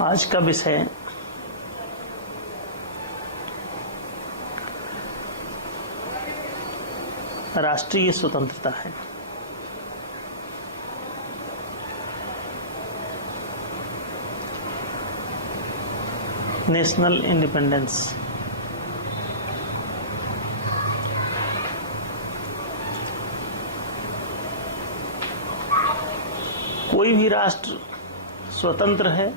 आज का विषय राष्ट्रीय स्वतंत्रता है। National independence. कोई भी राष्ट्र स्वतंत्र है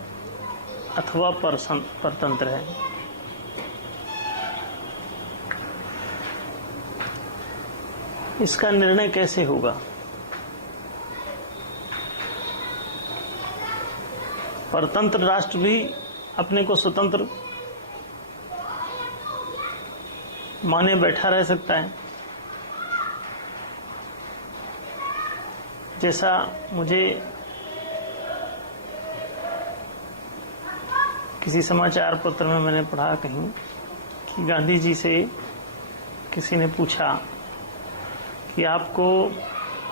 अथवा परतंत्र है। इसका निर्णय कैसे होगा? परतंत्र राष्ट्र भी अपने को स्वतंत्र माने बैठा रह सकता है। जैसा मुझे किसी समाचार पत्र में मैंने पढ़ा कहीं कि गांधी जी से किसी ने पूछा कि आपको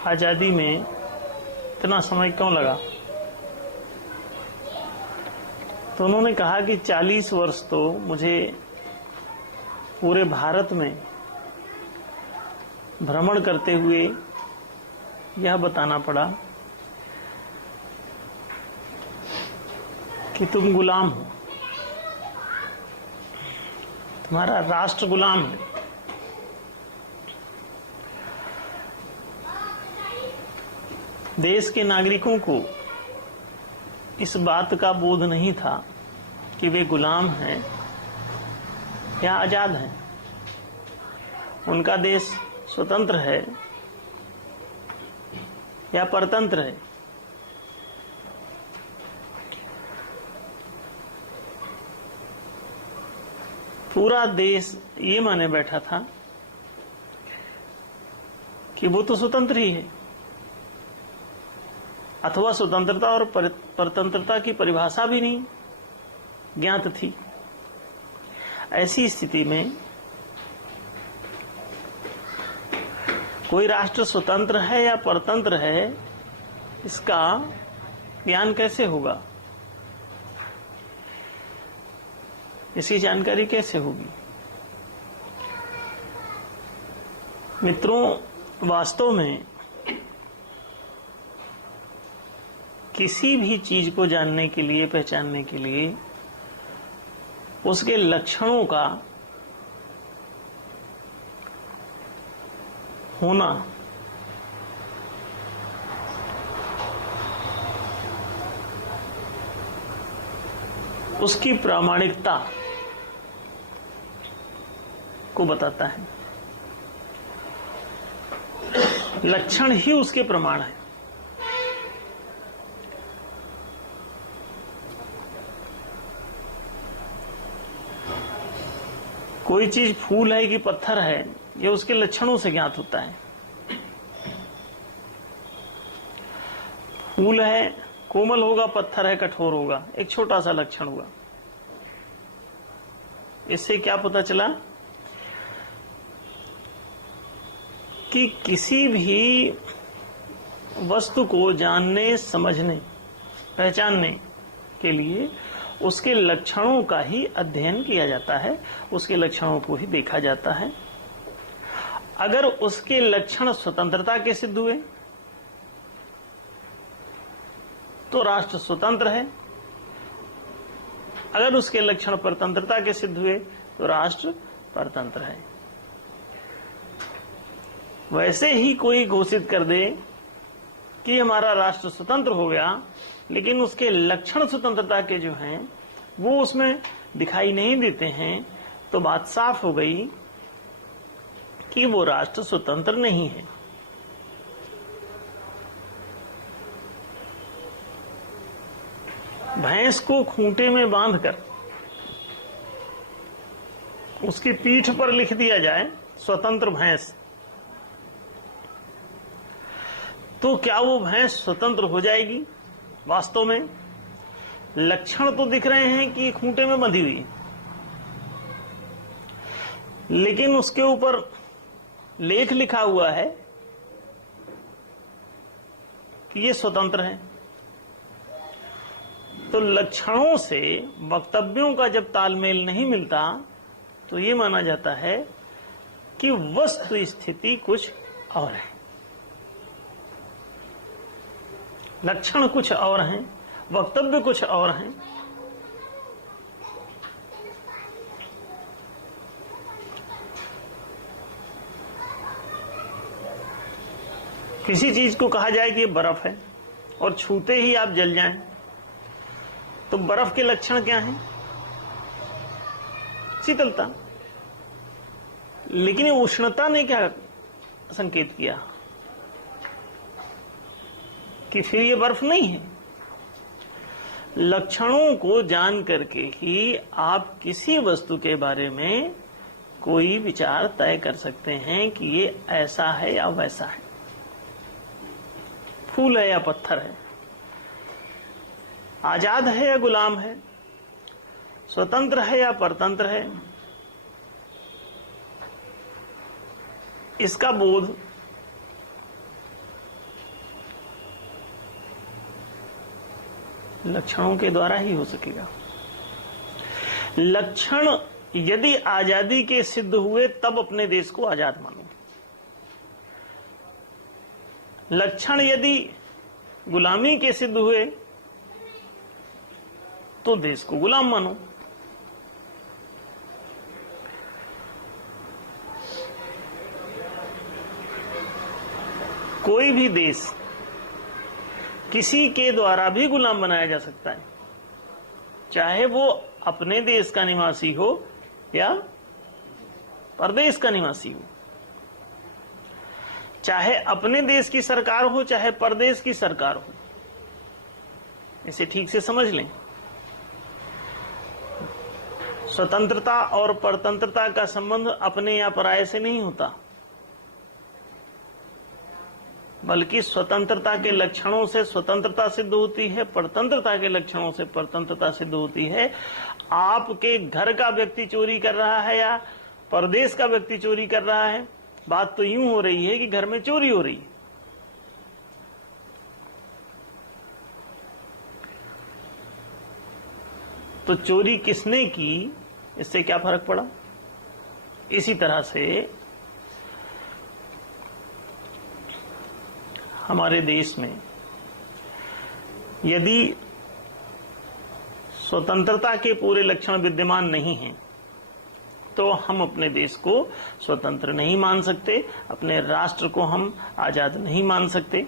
आज़ादी में इतना समय क्यों लगा? तो उन्होंने कहा कि 40 वर्ष तो मुझे पूरे भारत में भ्रमण करते हुए यह बताना पड़ा कि तुम गुलाम हो, तुम्हारा राष्ट्र गुलाम है। देश के नागरिकों को इस बात का बोध नहीं था कि वे गुलाम हैं या आजाद हैं। उनका देश स्वतंत्र है या परतंत्र है। पूरा देश ये माने बैठा था कि वो तो स्वतंत्र ही है, अथवा स्वतंत्रता और परतंत्रता की परिभाषा भी नहीं ज्ञात थी। ऐसी स्थिति में कोई राष्ट्र स्वतंत्र है या परतंत्र है, इसका ज्ञान कैसे होगा? इसकी जानकारी कैसे होगी? मित्रों, वास्तव में किसी भी चीज को जानने के लिए, पहचानने के लिए उसके लक्षणों का होना उसकी प्रामाणिकता को बताता है। लक्षण ही उसके प्रमाण है। कोई चीज फूल है कि पत्थर है, ये उसके लक्षणों से ज्ञात होता है। फूल है कोमल होगा, पत्थर है कठोर होगा, एक छोटा सा लक्षण हुआ। इससे क्या पता चला कि किसी भी वस्तु को जानने, समझने, पहचानने के लिए उसके लक्षणों का ही अध्ययन किया जाता है, उसके लक्षणों को ही देखा जाता है। अगर उसके लक्षण स्वतंत्रता के सिद्ध हुए तो राष्ट्र स्वतंत्र है। अगर उसके लक्षण परतंत्रता के सिद्ध हुए तो राष्ट्र परतंत्र है। वैसे ही कोई घोषित कर दे कि हमारा राष्ट्र स्वतंत्र हो गया, लेकिन उसके लक्षण स्वतंत्रता के जो हैं वो उसमें दिखाई नहीं देते हैं, तो बात साफ हो गई कि वो राष्ट्र स्वतंत्र नहीं है। भैंस को खूंटे में बांधकर उसकी पीठ पर लिख दिया जाए स्वतंत्र भैंस, तो क्या वो भैंस स्वतंत्र हो जाएगी? वास्तव में लक्षण तो दिख रहे हैं कि खूंटे में बंधी हुई, लेकिन उसके ऊपर लेख लिखा हुआ है कि ये स्वतंत्र है। तो लक्षणों से वक्तव्यों का जब तालमेल नहीं मिलता तो ये माना जाता है कि वस्तु स्थिति कुछ और है, लक्षण कुछ और हैं, वक्तव्य कुछ और हैं। किसी चीज को कहा जाए कि ये बर्फ है और छूते ही आप जल जाएं, तो बर्फ के लक्षण क्या हैं? शीतलता। लेकिन ये उष्णता ने क्या संकेत किया कि फिर ये बर्फ नहीं है। लक्षणों को जान करके ही आप किसी वस्तु के बारे में कोई विचार तय कर सकते हैं कि ये ऐसा है या वैसा है, फूल है या पत्थर है, आजाद है या गुलाम है, स्वतंत्र है या परतंत्र है। इसका बोध लक्षणों के द्वारा ही हो सकेगा। लक्षण यदि आजादी के सिद्ध हुए तब अपने देश को आजाद मानो, लक्षण यदि गुलामी के सिद्ध हुए तो देश को गुलाम मानो। कोई भी देश किसी के द्वारा भी गुलाम बनाया जा सकता है, चाहे वो अपने देश का निवासी हो या परदेश का निवासी हो, चाहे अपने देश की सरकार हो चाहे परदेश की सरकार हो। इसे ठीक से समझ लें। स्वतंत्रता और परतंत्रता का संबंध अपने या पराये से नहीं होता, बल्कि स्वतंत्रता के लक्षणों से स्वतंत्रता सिद्ध होती है, परतंत्रता के लक्षणों से परतंत्रता सिद्ध होती है। आपके घर का व्यक्ति चोरी कर रहा है या परदेश का व्यक्ति चोरी कर रहा है, बात तो यूं हो रही है कि घर में चोरी हो रही है। तो चोरी किसने की, इससे क्या फर्क पड़ा? इसी तरह से हमारे देश में यदि स्वतंत्रता के पूरे लक्षण विद्यमान नहीं हैं तो हम अपने देश को स्वतंत्र नहीं मान सकते, अपने राष्ट्र को हम आजाद नहीं मान सकते।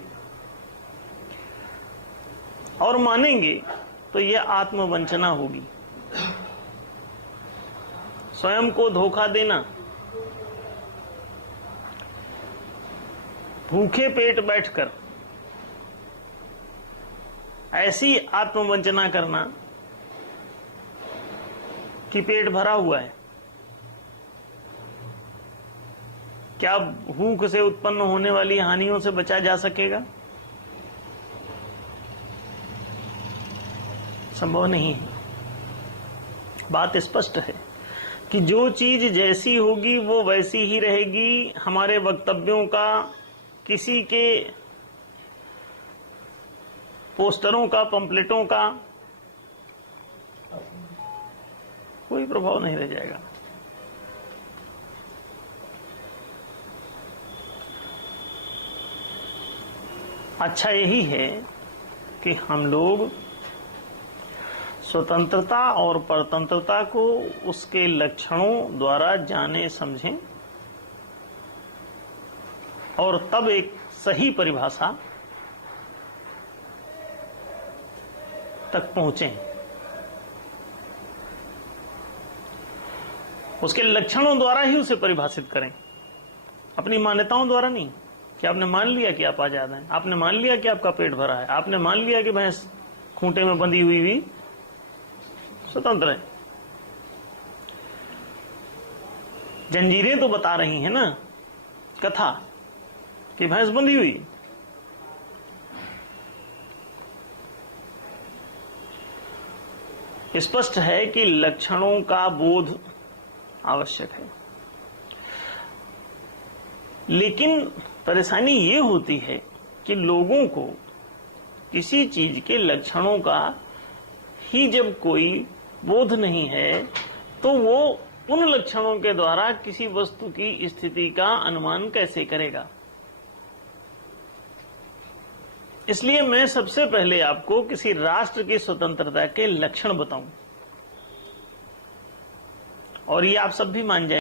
और मानेंगे तो यह आत्मवंचना होगी, स्वयं को धोखा देना, भूखे पेट बैठकर ऐसी आत्मवंचना करना कि पेट भरा हुआ है। क्या भूख से उत्पन्न होने वाली हानियों से बचा जा सकेगा? संभव नहीं है। बात स्पष्ट है कि जो चीज जैसी होगी वो वैसी ही रहेगी। हमारे वक्तव्यों का किसी के पोस्टरों का, पंपलेटों का कोई प्रभाव नहीं रह जाएगा। अच्छा यही है कि हम लोग स्वतंत्रता और परतंत्रता को उसके लक्षणों द्वारा जाने समझें और तब एक सही परिभाषा तक पहुंचे। उसके लक्षणों द्वारा ही उसे परिभाषित करें, अपनी मान्यताओं द्वारा नहीं। कि आपने मान लिया कि आप आजाद हैं, आपने मान लिया कि आपका पेट भरा है, आपने मान लिया कि भैंस खूंटे में बंधी हुई भी स्वतंत्र है। जंजीरें तो बता रही हैं ना कथा कि भैंस बंधी हुई। स्पष्ट है कि लक्षणों का बोध आवश्यक है, लेकिन परेशानी ये होती है कि लोगों को किसी चीज के लक्षणों का ही जब कोई बोध नहीं है तो वो उन लक्षणों के द्वारा किसी वस्तु की स्थिति का अनुमान कैसे करेगा। इसलिए मैं सबसे पहले आपको किसी राष्ट्र की स्वतंत्रता के लक्षण बताऊं, और ये आप सब भी मान जाएंगे।